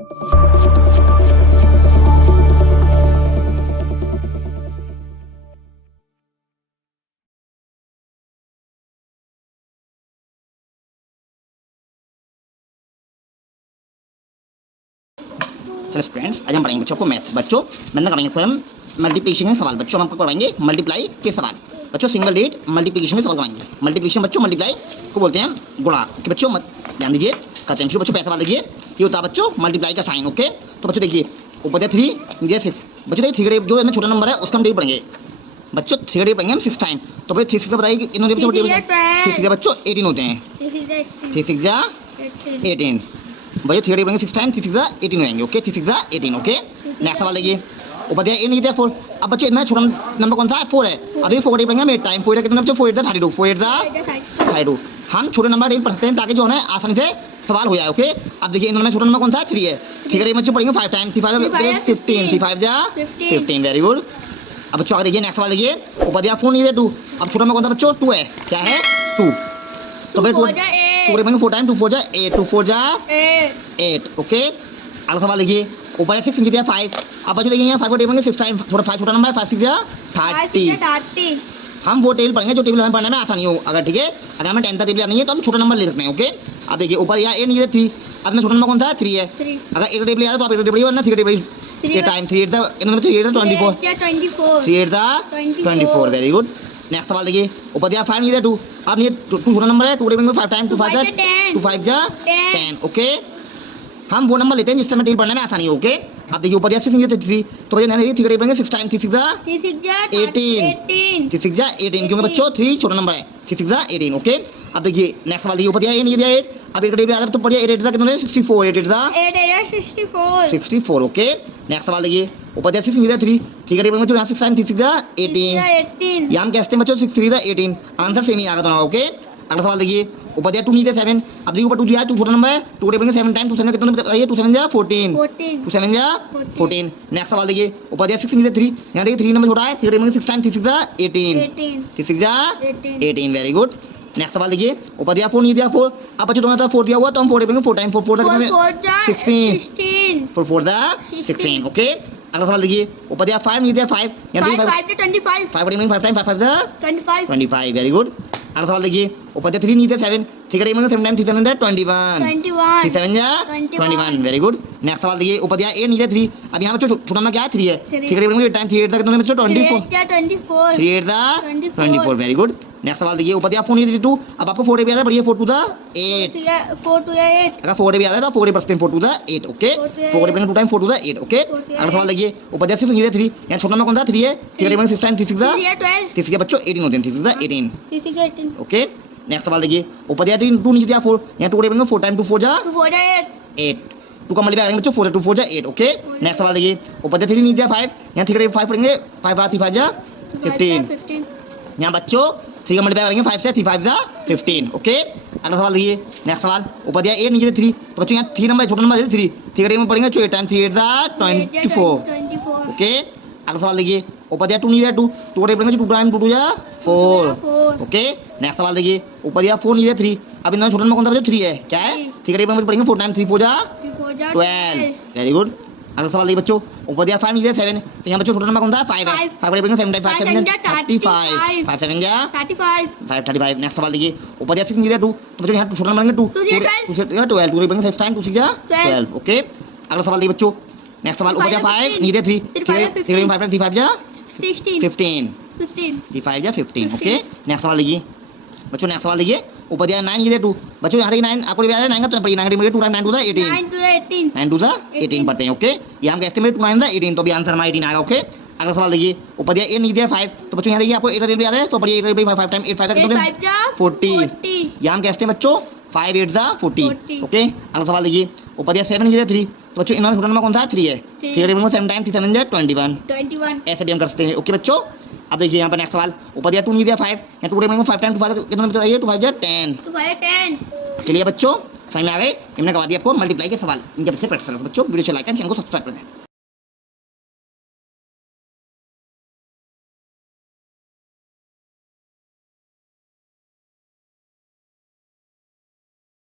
Hello friends, आज हम पढ़ेंगे बच्चों को मैथ। बच्चों मैंने करेंगे पोएम मल्टीप्लिकेशन के सवाल। बच्चों हम आपको पढ़ाएंगे मल्टीप्लाई के सवाल। बच्चों सिंगल डिजिट मल्टीप्लिकेशन के सवाल कराएंगे। मल्टीप्लिकेशन बच्चों मल्टीप्लाई को बोलते हैं गुणा। ओके बच्चों, मत ध्यान दीजिए। करते हैं बच्चों, पैसा वाला देखिए ये होता है बच्चों मल्टीप्लाई का साइन। ओके तो बच्चों देखिए ऊपर 3 नीचे 6। बच्चों देखिए 3 जो है छोटा नंबर है उसका हम डेट पढ़ेंगे। बच्चों 3 डेट पढ़ेंगे हम 6 टाइम। तो भाई 3 6 बताइए कितने होते हैं बच्चों? 18 होते हैं। 3 6 जा 18। भैया 3 पढ़ेंगे 6 टाइम, 3 6 18 हो जाएंगे। ओके 3 6 18। ओके नेक्स्ट सवाल देखिए ऊपर दिया 8 नीचे दिया 4। अब बच्चे इतना छोटा नंबर कौन सा है? 4 है। अभी 4 पढ़ेंगे हम 8 टाइम। 4 कितना बच्चों? 4 8 32। 4 8 32। हम छोटे नंबर डेट पढ़ सकते हैं ताकि जो है आसानी से सवाल हो जाए। ओके अब देखिए इनमें छोटा नंबर कौन सा है? 3 है। 3 का बच्चे पढ़ेंगे 5 टाइम। 3 5 15। 3 5 जा 15। Very good. अब बच्चों आगे देखिए नेक्स्ट सवाल देखिए ऊपर दिया 4 नीचे 2। अब छोटा नंबर कौन सा बच्चों? 2 है। क्या है? 2। तो भाई 2 पढ़ेंगे 4 टाइम। 2 4 जा 8। 2 4 जा 8। ओके अगला सवाल देखिए ऊपर 6 नीचे दिया 5। अब बच्चों देखिए 5 को टेबल 6 टाइम। थोड़ा 5 छोटा नंबर है। 5 6 जा 30। हम वो टेबल पढ़ेंगे जो टेबल हमें पढ़ने में आसानी हो। अगर ठीक है अगर हमें 10 का टेबल नहीं है तो हम छोटा नंबर ले सकते हैं। ओके अब देखिए ऊपर यहाँ 8 नीचे 3। अब में छोटा नंबर कौन सा है? 3 है। अगर 8 टेबल याद है तो आप 8 टेबल वरना 3 टेबल के टाइम 3 8 था 24। 3 8 24। Very good. नेक्स्ट सवाल देखिए ऊपर दिया 5 नीचे 2। अब ये 2 छोटा नंबर है। 2 टेबल में 5 टाइम 2 5 जा 10। ओके हम वो नंबर लेते हैं जिससे हमें टेबल पढ़ने में आसानी हो। ओके अब देखिए ऊपर दिया 6 नीचे 3। तो भैया नहीं 3 टेबल 6 टाइम 3 6 जा 18। 3 6 जा 18 क्योंकि बच्चों 3 छोटा नंबर है। 3 6 जा 18। ओके अब देखिए नेक्स्ट सवाल देखिए ऊपर दिया 8 नीचे दिया 8। अब 8 टेबल याद है तो पढ़िए 8 8 जा कितना? 64। 8 8 जा 64। ओके नेक्स्ट सवाल देखिए ऊपर दिया 6 नीचे 3। 3 का टेबल में 6 टाइम 3 6 जा 18। यहाँ हम कहते हैं बच्चों 6 3 जा 18। आंसर सेम ही आ गया। ओके अगला सवाल देखिए ऊपर दिया 2 नीचे 7। अब देखिए ऊपर 2 दिया 2 छोटा नंबर है। 2 टेबल 7 टाइम 2 7 कितना बताइए? 2 7 जा 14। 2 7 जा 14। नेक्स्ट सवाल देखिए ऊपर दिया 6 नीचे 3। यहाँ देखिए 3 नंबर छोटा है। 3 टेबल 6 टाइम 3 6 जा 18। 3 6 जा 18। Very good. नेक्स्ट सवाल देखिए ऊपर दिया 4 नीचे दिया 4। अब बच्चों दोनों तरफ 4 दिया हुआ तो हम 4 टेबल 4 टाइम 4 4 कितना? 16। 4 4 जा 16। ओके अगला सवाल देखिए ऊपर दिया 5 नीचे दिया 5। यहाँ देखिए 5 टेबल 5 टाइम 5 5 जा 25। Very good. अगला सवाल देखिए ऊपर दिया 3 नीचे 7। 3 का टेबल 7 टाइम 3 7 जा 21। 3 7 जा 21। Very good. नेक्स्ट सवाल देखिए ऊपर दिया 8 नीचे 3। अब यहाँ बच्चों छोटा नंबर क्या है? 3 है। 3 का टेबल 8 टाइम 3 8 जा कितना बच्चों? 24। 3 8 जा 24। Very good. नेक्स्ट सवाल देखिए ऊपर दिया 4 नीचे 2। अब आपको 4 टेबल याद है पढ़िए 4 2 जा 8। अगर 4 टेबल याद है तो 4 पढ़ते हैं 4 2 जा 8। ओके 4 टेबल 2 टाइम 4 2 जा 8। ओके अगला सवाल देखिए ऊपर दिया 6 नीचे 3। यहाँ छोटा नंबर कौन सा? 3 है। 3 का टेबल 6 टाइम 3 6 जा 3 बच्चों 18 होते हैं। 3 6 जा 18। ओके नेक्स्ट सवाल देखिए ऊपर दिया 2 नीचे दिया 4। यहाँ 2 टेबल 4 टाइम 2 4 जा 8। 2 का मल्टीप्लाई करेंगे बच्चों 4 2 4 जा 8। ओके नेक्स्ट सवाल देखिए ऊपर दिया 3 नीचे दिया 5। यहाँ 3 का टेबल 5 पढ़ेंगे 5 5 5 जा 15। यहाँ बच्चों 3 का मल्टीप्लाई करेंगे 5 से 3 5 जा 15। ओके अगला सवाल देखिए नेक्स्ट सवाल ऊपर दिया 8 नीचे 3। तो बच्चों यहाँ 3 नंबर छोटा नंबर 3 3 का टेबल पढ़ेंगे 8 टाइम 3 8 जा 24। ओके अगला सवाल देखिए ऊपर दिया 2 नीचे 2। 2 टेबल 2 टाइम 2 2 जा 4। ओके नेक्स्ट सवाल देखिए ऊपर दिया 4 नीचे 3। अब इनमें छोटा नंबर कौन सा बच्चों? 3 है। क्या है? 3 का टेबल पढ़ेंगे 4 टाइम 3 4 जा 12। Very good. अगला सवाल देखिए बच्चों ऊपर दिया 5 नीचे 7। तो यहाँ बच्चों छोटा नंबर कौन सा है? 5 है। 5 का टेबल 7 टाइम 5 7 जा 35। 5 7 जा 35। नेक्स्ट सवाल देखिए ऊपर दिया 6 नीचे 2। तो बच्चों यहाँ छोटा नंबर 2 12। 2 टेबल 6 टाइम 2 6 जा 12। ओके अगला सवाल देखिए बच्चों नेक्स्ट सवाल ऊपर दिया 5 नीचे 3। 3 5 टाइम 3 5 जा 15। 3 5 जा 15। ओके नेक्स्ट सवाल देखिए बच्चों नेक्स्ट सवाल देखिए ऊपर दिया 9 नीचे 2। बच्चों यहाँ देखिए 9 आपको याद है 9 का तो 9 का 2 टाइम 9 2 जा 18। 9 2 जा 18 पढ़ते हैं। ओके ये हम कहते हैं 2 9 जा 18। तो भी आंसर हमारा 18 आएगा। ओके अगला सवाल देखिए ऊपर दिया 8 नीचे दिया 5। तो बच्चों यहाँ देखिए आपको 8 टेबल याद है तो पढ़िए 8 टेबल 5 टाइम 8 5 जा 40। यहाँ हम कहते हैं बच्चों 5 8 जा 40। ओके अगला सवाल देखिए ऊपर दिया 7 नीचे 3। तो बच्चों इनमें छोटा नंबर कौन सा है? 3 है। 3 का टेबल 7 टाइम 3 7 जा 21। ऐसे भी हम कर सकते हैं। ओके बच्चों अब देखिए यहाँ पर नेक्स्ट सवाल ऊपर दिया 2 नीचे दिया 5। यहाँ 2 टेबल 5 टाइम 2 5 कितना बताइए? 2 5 जा 10। चलिए बच्चों समझ में आ गए। हमने करवा दिया आपको मल्टीप्लाई के सवाल। इनके बच्चे प्रैक्टिस करो बच्चों। वीडियो को लाइक एंड चैनल को सब्सक्राइब कर दें।